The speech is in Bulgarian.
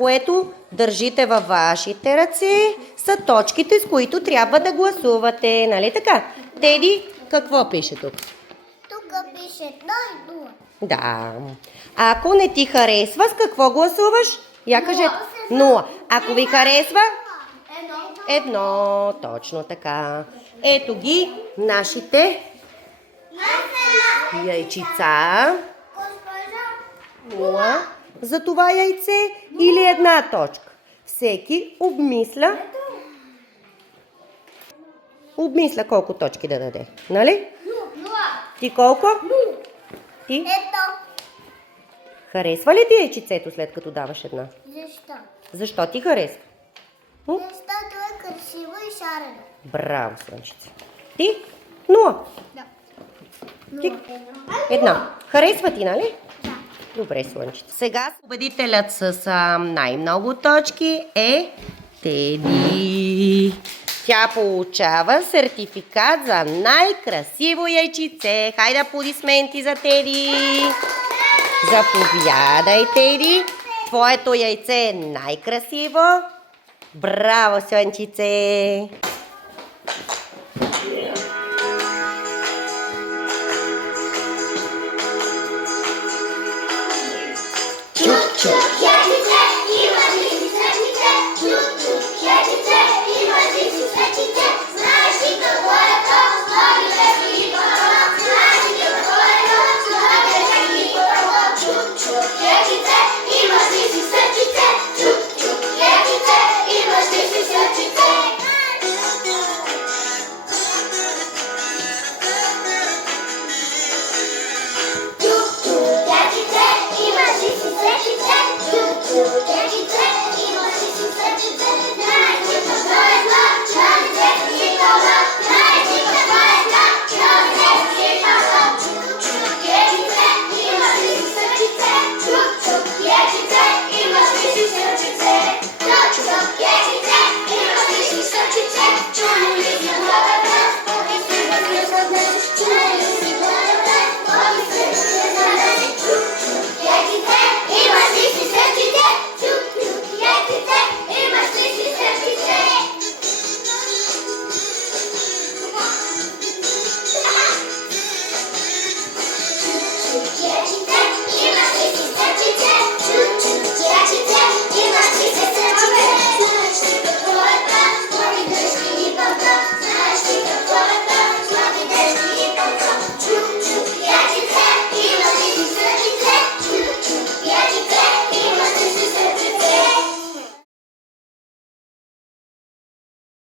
което държите във вашите ръце, са точките, с които трябва да гласувате. Нали така? Теди, какво пише тук? Тук пише 1 и 0. Да. Ако не ти харесва, с какво гласуваш? Я кажете. 0. Ако ви харесва? 1. Точно така. Ето ги нашите яйчица. 0 за това яйце или 1 точка. Всеки обмисля колко точки да даде. Нали? 0. Ти колко? Ти? 1. Харесва ли ти яйчицето след като даваш 1? Защо? Защо ти харесва? Защото е красиво и шарено. Браво, слънчице. Ти? 0. Да. Ти? 1. Харесва ти, нали? Да. Добре, слънчице. Сега победителят с най-много точки е Теди. Тя получава сертификат за най-красиво яйчице. Хайде аплодисменти за Теди. Заповядай, Теди. Твоето яйце е най-красиво. Браво, слънчице. Чук-чук,